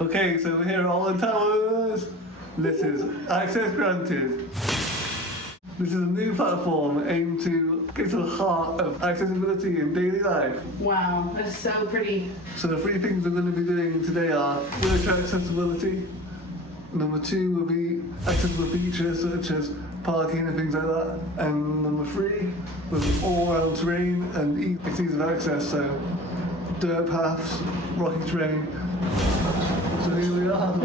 Okay, so we're here at Alton Towers. This is access granted. This is a new platform aimed to get to the heart of accessibility in daily life. Wow, that's so pretty. So the three things we're going to be doing today are wheelchair accessibility. Number 2 will be accessible features such as parking and things like that. And number 3 was all-around terrain and ease of access, so dirt paths, rocky terrain. So here we are.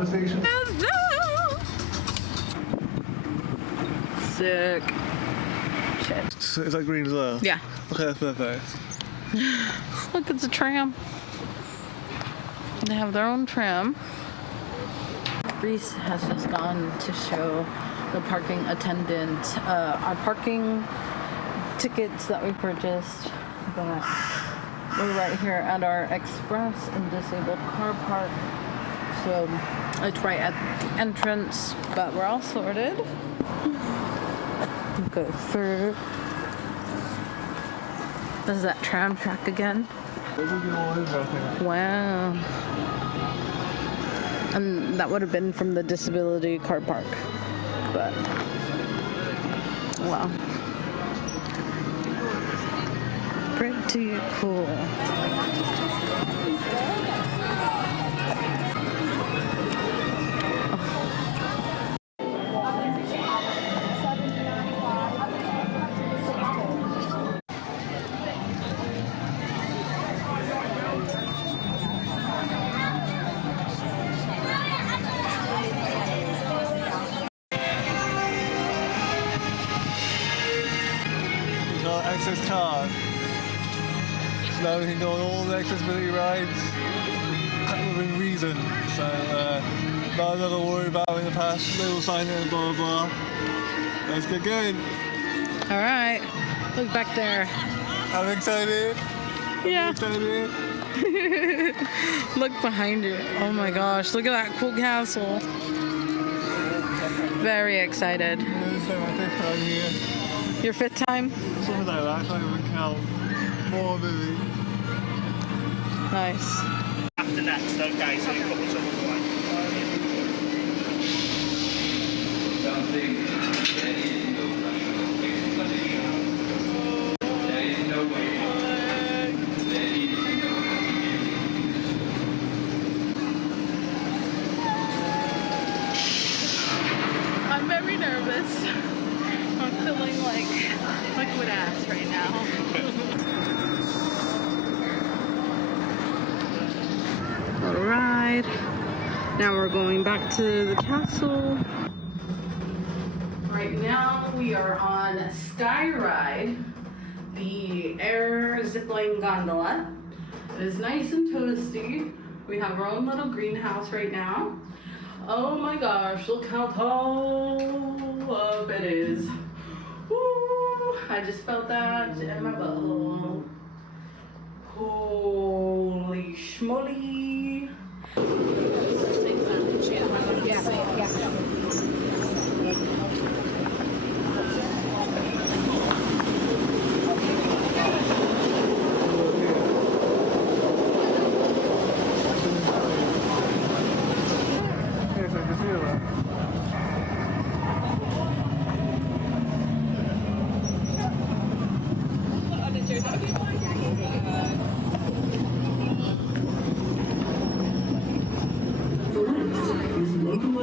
The station. Sick. Shit. So is that green as well? Yeah. Okay, that's perfect. Look, it's a tram. They have their own tram. Reese has just gone to show the parking attendant our parking tickets that we purchased. But we're right here at our express and disabled car park. So it's right at the entrance, but we're all sorted. Go through. This is that tram track again. Wow. And that would have been from the disability car park. But wow. Pretty cool. Access card. So now we can go on all the accessibility rides within reason. So not another worry about in the past, little sign and blah blah blah. Let's get going. Alright. Look back there. I'm excited. Yeah. I'm excited. Look behind you. Oh my gosh. Look at that cool castle. Very excited. This is my 5th time here. Your 5th time? Something like that, I can't even count. More maybe. Nice. After next, okay, so you put us on the way. I'm very nervous. I'm feeling like liquid ass right now. Alright. Now we're going back to the castle. Right now we are on Sky Ride, the air zipline gondola. It is nice and toasty. We have our own little greenhouse right now. Oh my gosh, look how tall up it is. Woo! I just felt that in my butthole. Holy schmoly.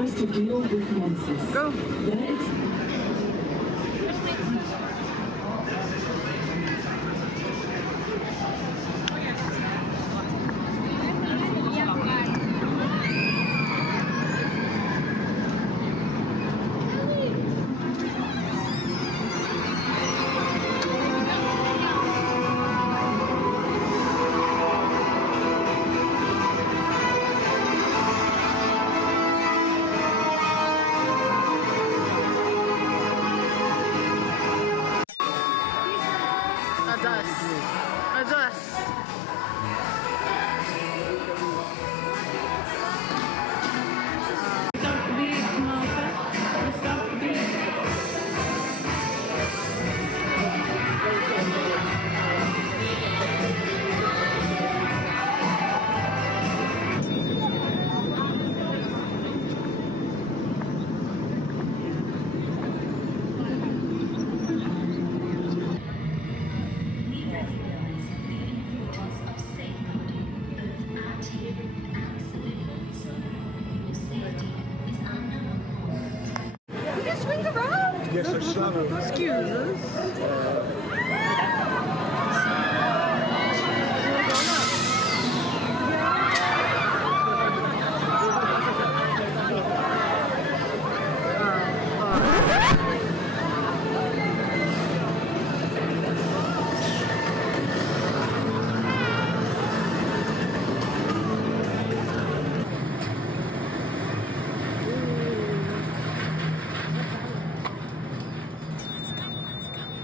To deal with monsters. Go. Excuse us.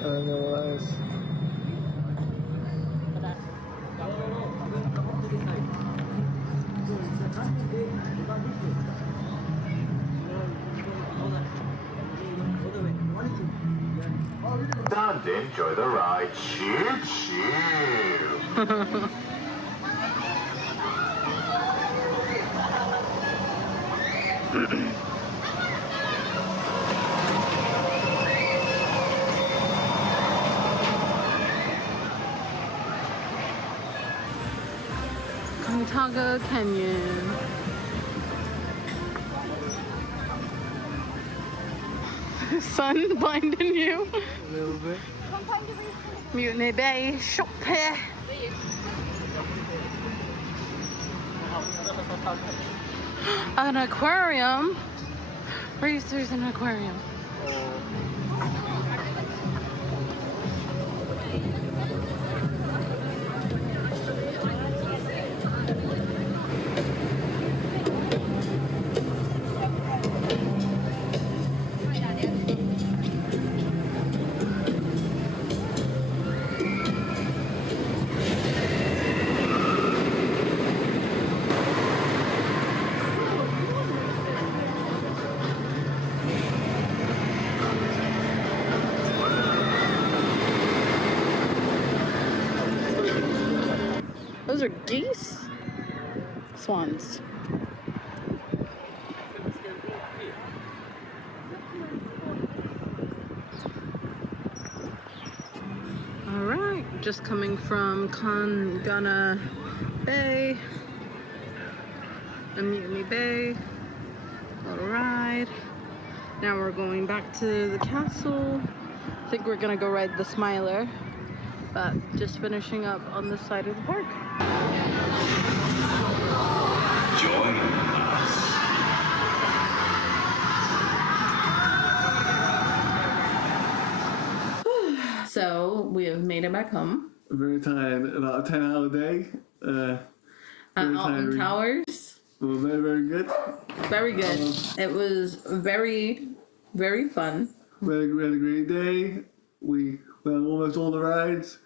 I know what that is. And enjoy the ride. Choo choo. Cuyahoga Canyon. Sun blinding you. A little bit. Mutiny Bay, shop here. An aquarium. Reese, there's an aquarium. Those are geese? Swans. Alright, just coming from Kangana Bay, and Mutiny Bay. Little ride. Now we're going back to the castle. I think we're gonna go ride the Smiler, but just finishing up on this side of the park. Join us. So we have made it back home. Very tired. About a 10-hour day. At Very Alton tiring. Towers. Well, very, very good. Very good. It was very, very fun. We had a great day. We went almost all the rides.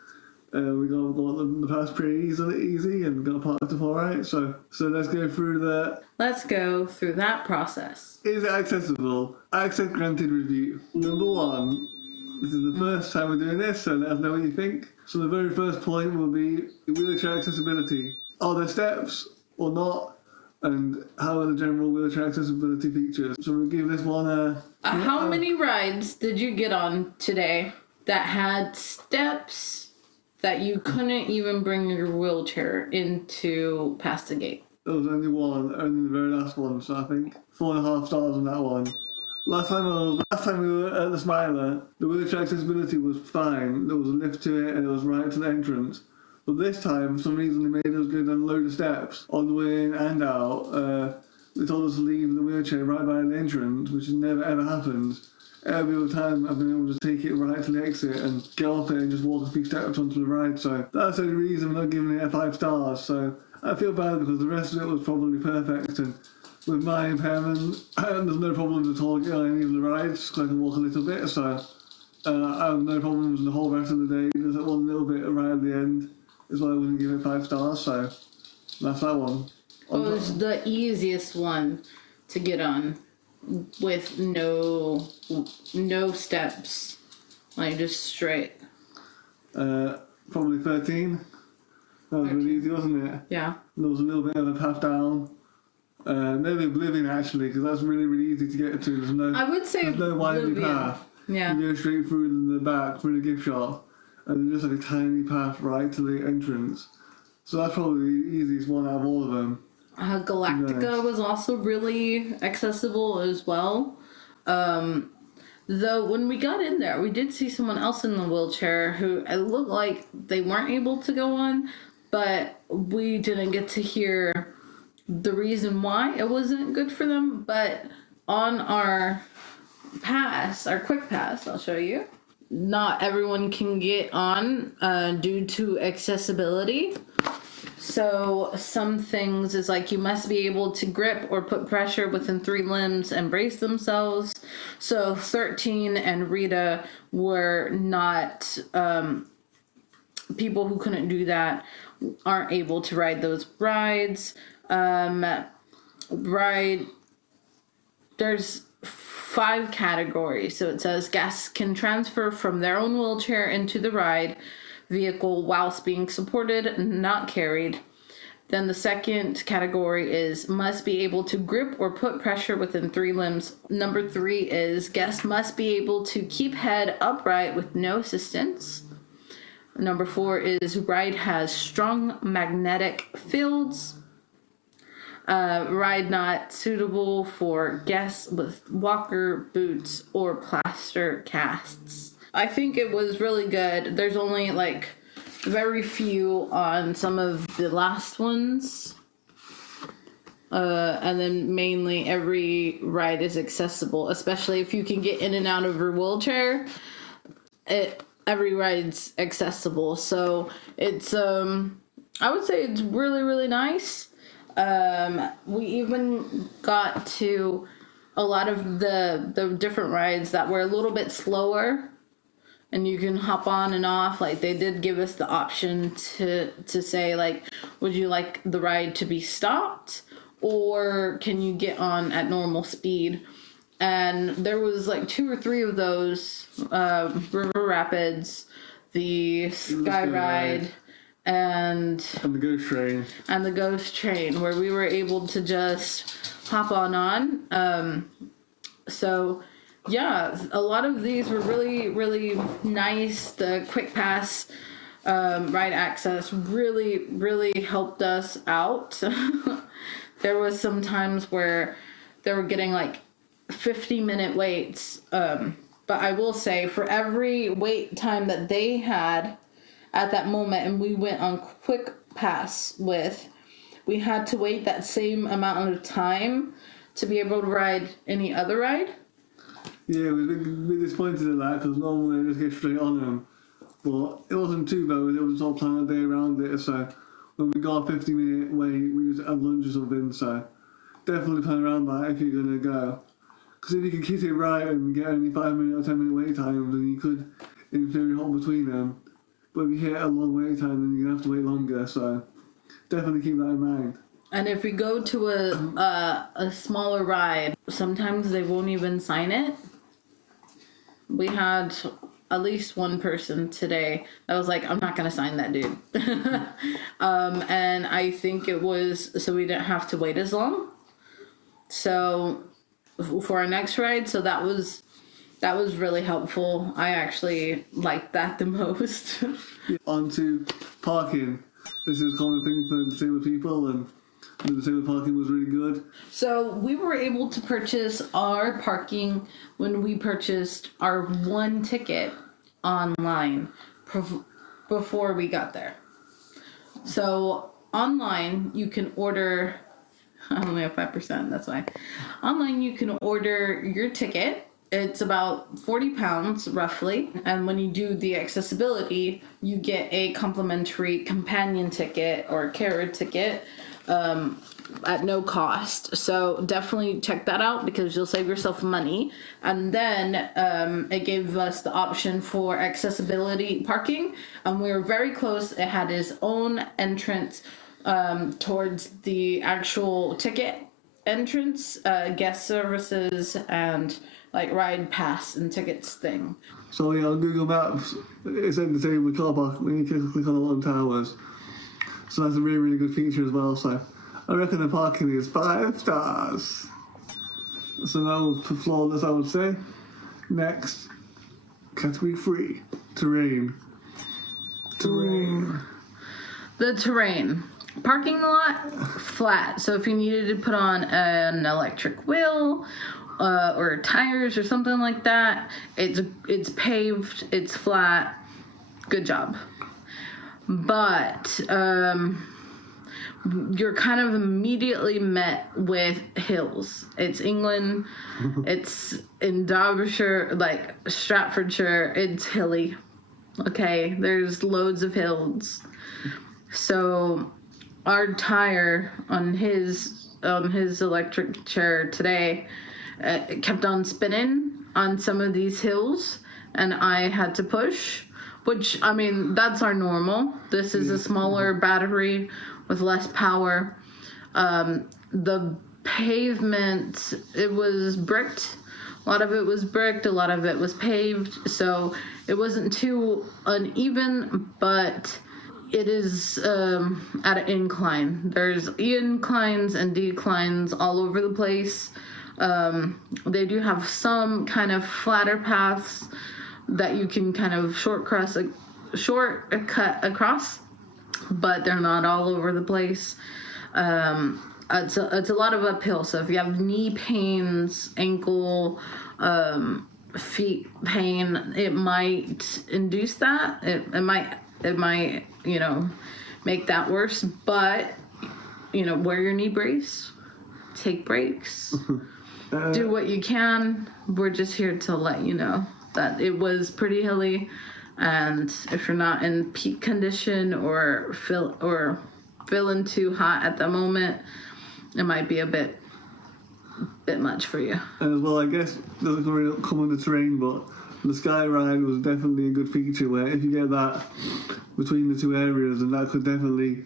We got the pass pretty easy and got parked up alright. So let's go through the. Let's go through that process. Is it accessible? Access granted review. Number one. This is the first time we're doing this, so let us know what you think. So the very first point will be wheelchair accessibility. Are there steps or not? And how are the general wheelchair accessibility features? So we'll give this one a. How many rides did you get on today that had steps that you couldn't even bring your wheelchair into past the gate? There was only the very last one, so I think 4.5 stars on that one. Last time we were at the Smiler, the wheelchair accessibility was fine. There was a lift to it and it was right to the entrance. But this time, for some reason, they made us go down a load of steps on the way in and out. They told us to leave the wheelchair right by the entrance, which never ever happens. Every other time I've been able to take it right to the exit and get off it and just walk a few steps onto the ride. So that's the only reason we're not giving it 5 stars. So I feel bad because the rest of it was probably perfect. And with my impairment, there's no problems at all getting on any of the rides because I can walk a little bit. So I have no problems the whole rest of the day. There's that one little bit right at the end is why I wouldn't give it 5 stars. So that's that one. It was the easiest one to get on with no steps, like just straight. Probably 13. That was really easy, wasn't it? Yeah. There was a little bit of a path down. Maybe Oblivion actually, because that's really, really easy to get to. I would say there's no winding Oblivion. path. Yeah. You go straight through the back, through the gift shop, and there's just like a tiny path right to the entrance. So that's probably the easiest one out of all of them. Galactica Nice. was also really accessible as well. Though when we got in there, we did see someone else in the wheelchair who it looked like they weren't able to go on, but we didn't get to hear the reason why it wasn't good for them. But on our pass, our quick pass, I'll show you. Not everyone can get on due to accessibility. So some things is like you must be able to grip or put pressure within 3 limbs and brace themselves. So 13 and Rita were not people who couldn't do that, aren't able to ride those rides. There's 5 categories. So it says guests can transfer from their own wheelchair into the ride vehicle whilst being supported, not carried. Then the second category is must be able to grip or put pressure within 3 limbs. Number 3 is guests must be able to keep head upright with no assistance. Number 4 is ride has strong magnetic fields. Ride not suitable for guests with walker, boots, or plaster casts. I think it was really good. There's only like very few on some of the last ones. And then mainly every ride is accessible, especially if you can get in and out of your wheelchair. Every ride's accessible. So it's I would say it's really, really nice. We even got to a lot of the different rides that were a little bit slower, and you can hop on and off. Like they did give us the option to say like, would you like the ride to be stopped, or can you get on at normal speed? And there was like 2 or 3 of those, River Rapids, the Sky Ride, and the ghost train. And the ghost train, where we were able to just hop on. So yeah, a lot of these were really, really nice. The quick pass ride access really, really helped us out. There was some times where they were getting like 50-minute waits. But I will say, for every wait time that they had at that moment, and we went on quick pass with, we had to wait that same amount of time to be able to ride any other ride. Yeah, we were a bit disappointed in that, because normally I just get straight on them. But it wasn't too bad, it was all planned a day around it, so when we got a 50-minute wait, we just had lunch or something, so definitely plan around that if you're going to go. Because if you can keep it right and get only 5-minute or 10-minute wait times, then you could, in theory, hold between them. But if you hit a long wait time, then you're going to have to wait longer, so definitely keep that in mind. And if we go to a smaller ride, sometimes they won't even sign it. We had at least one person today that was like, I'm not going to sign that, dude. And I think it was so we didn't have to wait as long. So for our next ride, so that was really helpful. I actually liked that the most. On to parking. This is a common thing for disabled people, and the disabled parking was really good. So we were able to purchase our parking when we purchased our 1 ticket online before we got there. So online you can order, I only have 5%, that's why. Online you can order your ticket. It's about £40 roughly, and when you do the accessibility, you get a complimentary companion ticket or carer ticket at no cost. So definitely check that out, because you'll save yourself money. And then it gave us the option for accessibility parking, and we were very close. It had its own entrance towards the actual ticket entrance, guest services, and like ride pass and tickets thing. So yeah, on Google Maps, it's in the disabled car park when you click on Alton Towers. So that's a really, really good feature as well. So I reckon the parking is 5 stars. So now for flawless, I would say. Next, category 3, terrain. Terrain. The terrain. Parking lot, flat. So if you needed to put on an electric wheel or tires or something like that. It's paved, it's flat. Good job. But you're kind of immediately met with hills. It's England. It's in Derbyshire, like Stratfordshire. It's hilly. Okay, there's loads of hills. So our tire on his electric chair today kept on spinning on some of these hills, and I had to push. Which, I mean, that's our normal. This is a smaller battery with less power. The pavement, it was bricked. A lot of it was bricked, a lot of it was paved. So it wasn't too uneven, but it is at an incline. There's inclines and declines all over the place. They do have some kind of flatter paths that you can kind of shortcut across, but they're not all over the place. It's a lot of uphill. So if you have knee pains, ankle, feet pain, it might induce that. It might make that worse. But wear your knee brace, take breaks, do what you can. We're just here to let you know that it was pretty hilly, and if you're not in peak condition or feeling too hot at the moment, it might be a bit much for you. And as well, I guess it doesn't really come with the terrain, but the sky ride was definitely a good feature where if you get that between the two areas, and that could definitely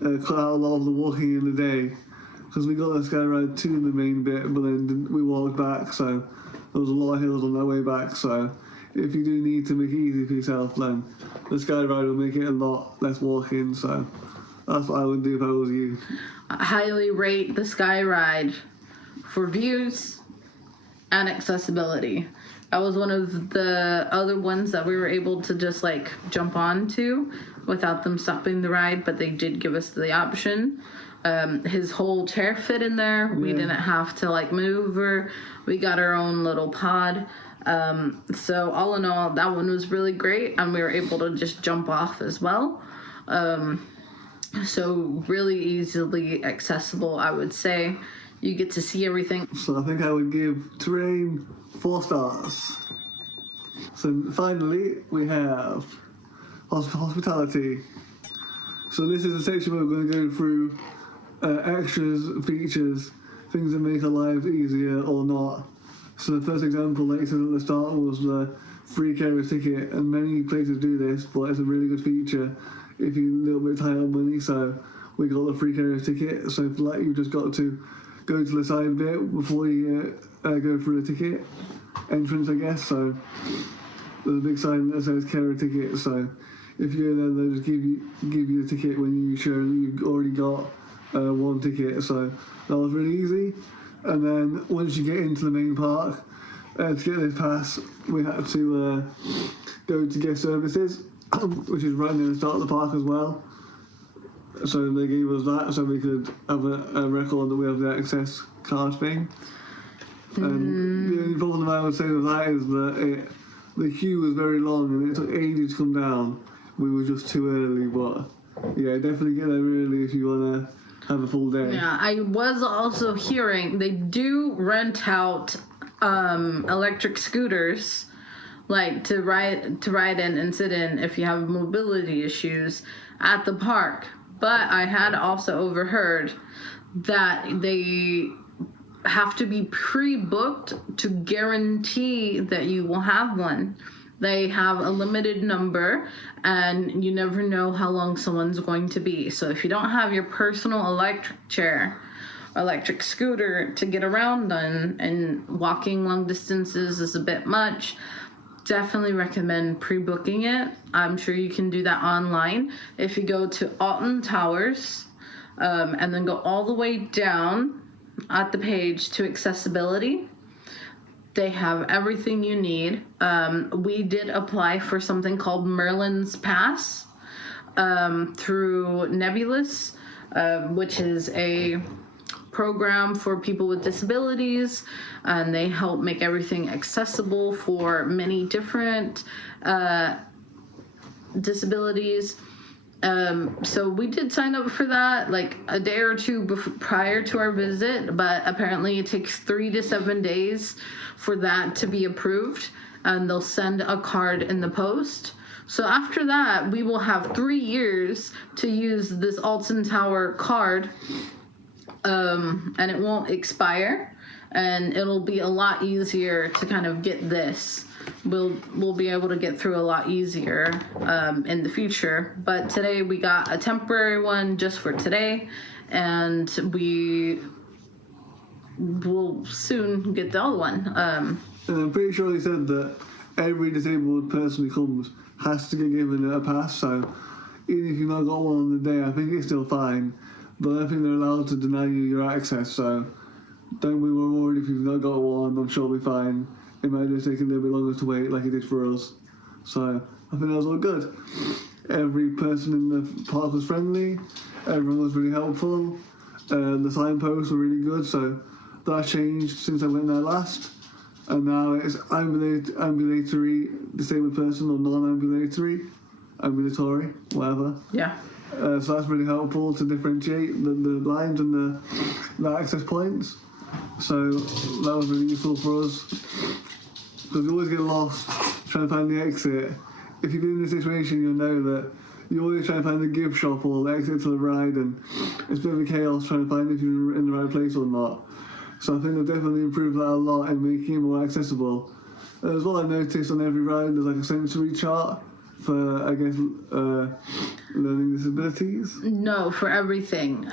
cut out a lot of the walking in the day, because we got the sky ride to the main bit, but then we walked back, so there was a lot of hills on that way back. So if you do need to make it easy for yourself, then the sky ride will make it a lot less walking. So that's what I would do if I was you. I highly rate the sky ride for views and accessibility. That was one of the other ones that we were able to just like jump onto without them stopping the ride, but they did give us the option. His whole chair fit in there. We didn't have to like move, or we got our own little pod. So all in all, that one was really great, and we were able to just jump off as well. So really easily accessible, I would say. You get to see everything. So I think I would give terrain 4 stars. So finally, we have hospitality. So this is a section where we're going to go through extras, features, things that make our lives easier or not. So the first example, like I said at the start, was the free carrier ticket, and many places do this, but it's a really good feature if you're a little bit tight on money. So we got the free carrier ticket, so like you've just got to go to the side bit before you go through the ticket entrance, I guess. So there's a big sign that says carrier ticket, so if you go there, they'll just give you the ticket when you show that you've already got one ticket. So that was really easy. And then once you get into the main park, to get this pass, we had to go to guest services, which is right near the start of the park as well. So they gave us that so we could have a record that we have the access card thing. And the only problem I would say with that is that the queue was very long and it took ages to come down. We were just too early, but yeah, definitely get there early if you want to have a full day. Yeah, I was also hearing they do rent out electric scooters, like to ride in and sit in if you have mobility issues at the park. But I had also overheard that they have to be pre-booked to guarantee that you will have one. They have a limited number, and you never know how long someone's going to be. So if you don't have your personal electric chair, electric scooter to get around on, and walking long distances is a bit much, definitely recommend pre-booking it. I'm sure you can do that online. If you go to Alton Towers, and then go all the way down at the page to accessibility, they have everything you need. We did apply for something called Merlin's Pass through Nebulous, which is a program for people with disabilities, and they help make everything accessible for many different disabilities. So we did sign up for that like a day or two prior to our visit, but apparently it takes 3 to 7 days for that to be approved, and they'll send a card in the post. So after that, we will have 3 years to use this Alton Tower card, and it won't expire, and it'll be a lot easier to kind of get this. We'll be able to get through a lot easier in the future. But today we got a temporary one just for today, and we will soon get the other one. And I'm pretty sure he said that every disabled person who comes has to get given a pass, so even if you've not got one on the day, I think it's still fine. But I think they're allowed to deny you your access, so don't be worried if you've not got one. I'm sure it'll be fine. It might just take a little bit longer to wait like it did for us. So I think that was all good. Every person in the park was friendly. Everyone was really helpful. The signposts were really good, so that changed since I went there last. And now it's ambulatory disabled person or non-ambulatory, ambulatory, whatever. Yeah. So that's really helpful to differentiate the lines and the access points. So that was really useful for us. Because you always get lost trying to find the exit. If you've been in this situation, you'll know that you always try to find the gift shop or the exit to the ride, and it's a bit of a chaos trying to find if you're in the right place or not. So I think they've definitely improved that a lot in making it more accessible. As well, I noticed on every ride there's like a sensory chart for, I guess, learning disabilities. No, for everything.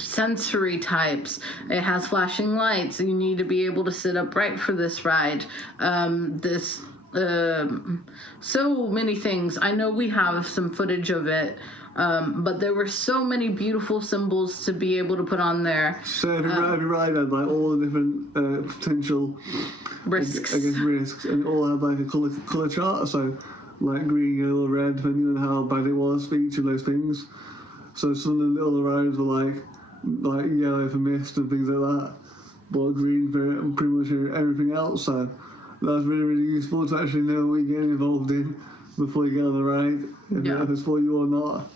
Sensory types. It has flashing lights. You need to be able to sit upright for this ride. So many things. I know we have some footage of it, but there were so many beautiful symbols to be able to put on there. So every ride had like all the different potential Risks. I guess risks, and it all had like a colour chart. So like green, yellow, red, depending on how bad it was for each of those things. So some of the little rides were like yellow for mist and things like that, but green for pretty much everything else. So that was really, really useful to actually know what you're getting involved in before you get on the ride, if it's for you or not.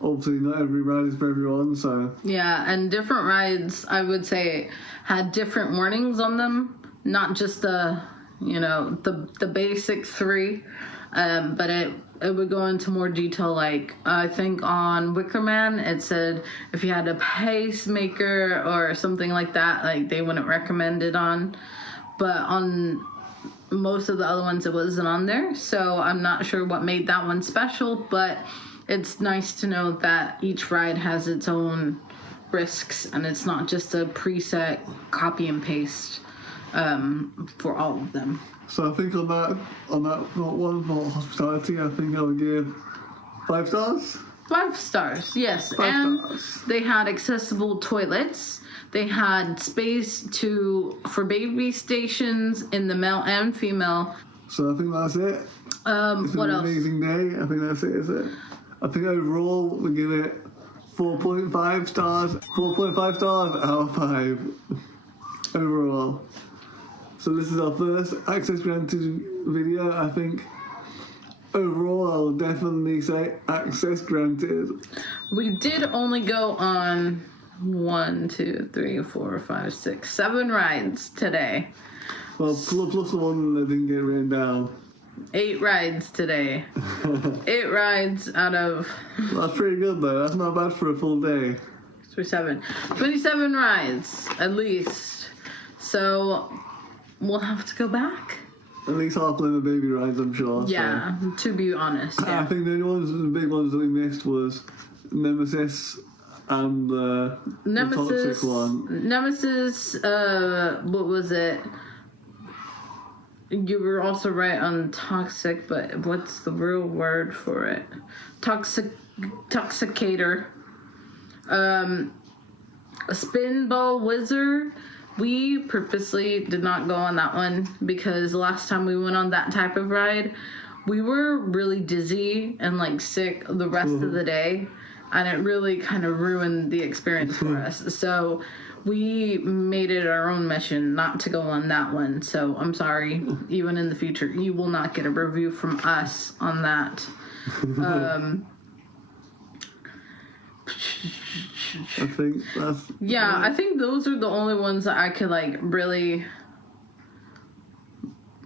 Obviously, not every ride is for everyone, so... Yeah, and different rides, I would say, had different warnings on them. Not just the basic 3, but it would go into more detail. Like, I think on Wicker Man, it said if you had a pacemaker or something like that, like, they wouldn't recommend it on. But on most of the other ones, it wasn't on there, so I'm not sure what made that one special, but it's nice to know that each ride has its own risks, and it's not just a preset copy and paste for all of them. So I think on that one for hospitality, I think I would give 5 stars. 5 stars, yes. 5 and stars. They had accessible toilets. They had space for baby stations in the male and female. So I think that's it. It's What an else? amazing day. I think that's it, is it? I think overall we give it 4.5 stars. 4.5 stars out of 5 overall. So this is our first access granted video. I think overall I'll definitely say access granted. We did only go on 1, 2, 3, 4, 5, 6, 7 rides today. Well, plus the one that didn't get written down. 8 rides today. 8 rides out of... That's pretty good though. That's not bad for a full day. 27 rides, at least. So, we'll have to go back. At least half of them are baby rides, I'm sure. Yeah, to be honest. I Yeah. think the big ones that we missed was Nemesis and the toxic one. Nemesis, what was it? You were also right on toxic, but what's the real word for it? Toxicator. A Spinball Wizard. We purposely did not go on that one because last time we went on that type of ride, we were really dizzy and like sick the rest of the day. and it really kind of ruined the experience for us. So we made it our own mission not to go on that one. So I'm sorry. Even in the future, you will not get a review from us on that. I think that's... Yeah, I think those are the only ones that I could like really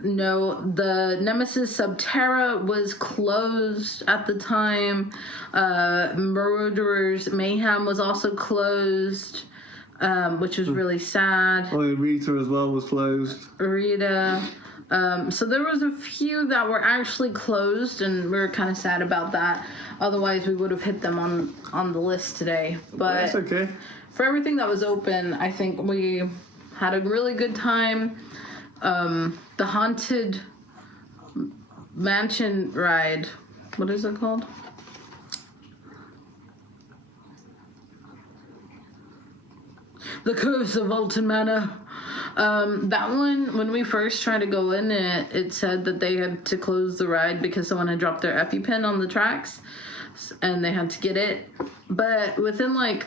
know. The Nemesis Subterra was closed at the time. Murderers Mayhem was also closed, which was really sad. Oh, yeah, Rita as well was closed. Rita. So there was a few that were actually closed, and we were kind of sad about that. Otherwise, we would have hit them on the list today. But That's okay. for everything that was open, I think we had a really good time. The Haunted Mansion ride, what is it called? The Curse of Alton Manor. That one, when we first tried to go in it said that they had to close the ride because someone had dropped their EpiPen on the tracks and they had to get it. But within like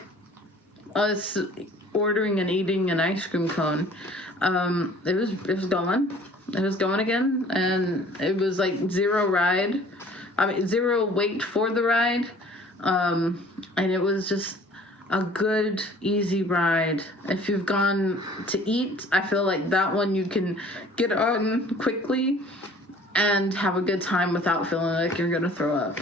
us ordering and eating an ice cream cone, it was going. It was going again, and it was like zero wait for the ride. And it was just a good, easy ride. If you've gone to eat, I feel like that one you can get on quickly and have a good time without feeling like you're gonna throw up.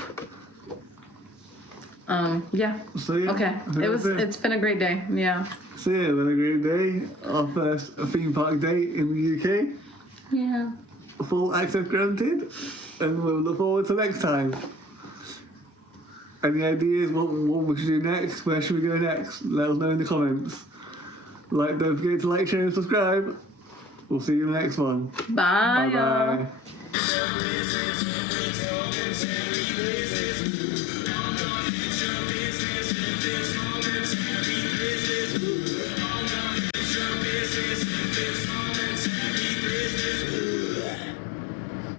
Yeah. So yeah, Okay. I think that's it. It's been a great day. Yeah. So yeah, it was a great day. Our first theme park day in the UK. Yeah. Full access granted, and we'll look forward to next time. Any ideas what we should do next? Where should we go next? Let us know in the comments. Don't forget to like, share, and subscribe. We'll see you in the next one. Bye. Bye y'all. bye.